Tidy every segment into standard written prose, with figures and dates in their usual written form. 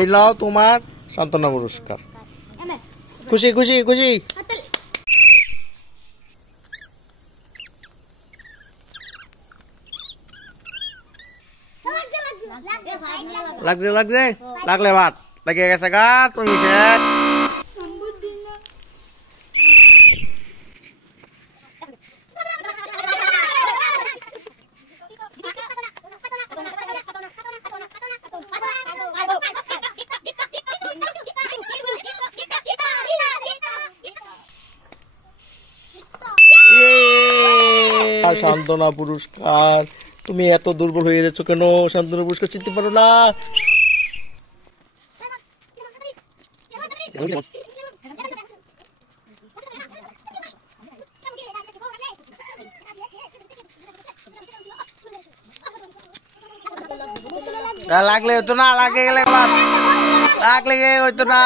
এই নাও তোমার সান্ত্বনা পুরস্কার। খুশি খুশি খুশি। লাগছে লাগছে লাগলে ভাত লেগে গেছে গা তুমি শেষ। সান্ত্বনা পুরস্কার। তুমি এত দুর্বল হয়ে যাচ্ছ কেন? সান্ত্বনা পুরস্কার চিনতে পারো না? লাগলে হইতো না, লাগে গেলে লাগলে হইতো না।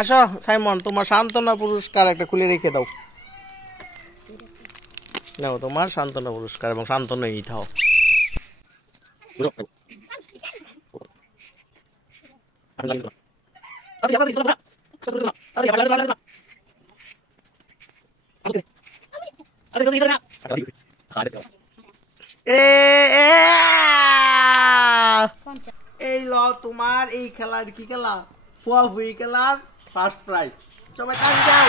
আসো সাইমন, তোমার সান্ত্বনা পুরস্কার একটা খুলে রেখে দাও। নাও তোমার সান্ত্বনা পুরস্কার এবং সান্ত্বনাই থাও। এই ল তোমার এই খেলার কি খেলা, ফুয়াফুই খেলার ফার্স্ট প্রাইজ। সবাই কাজ যাও।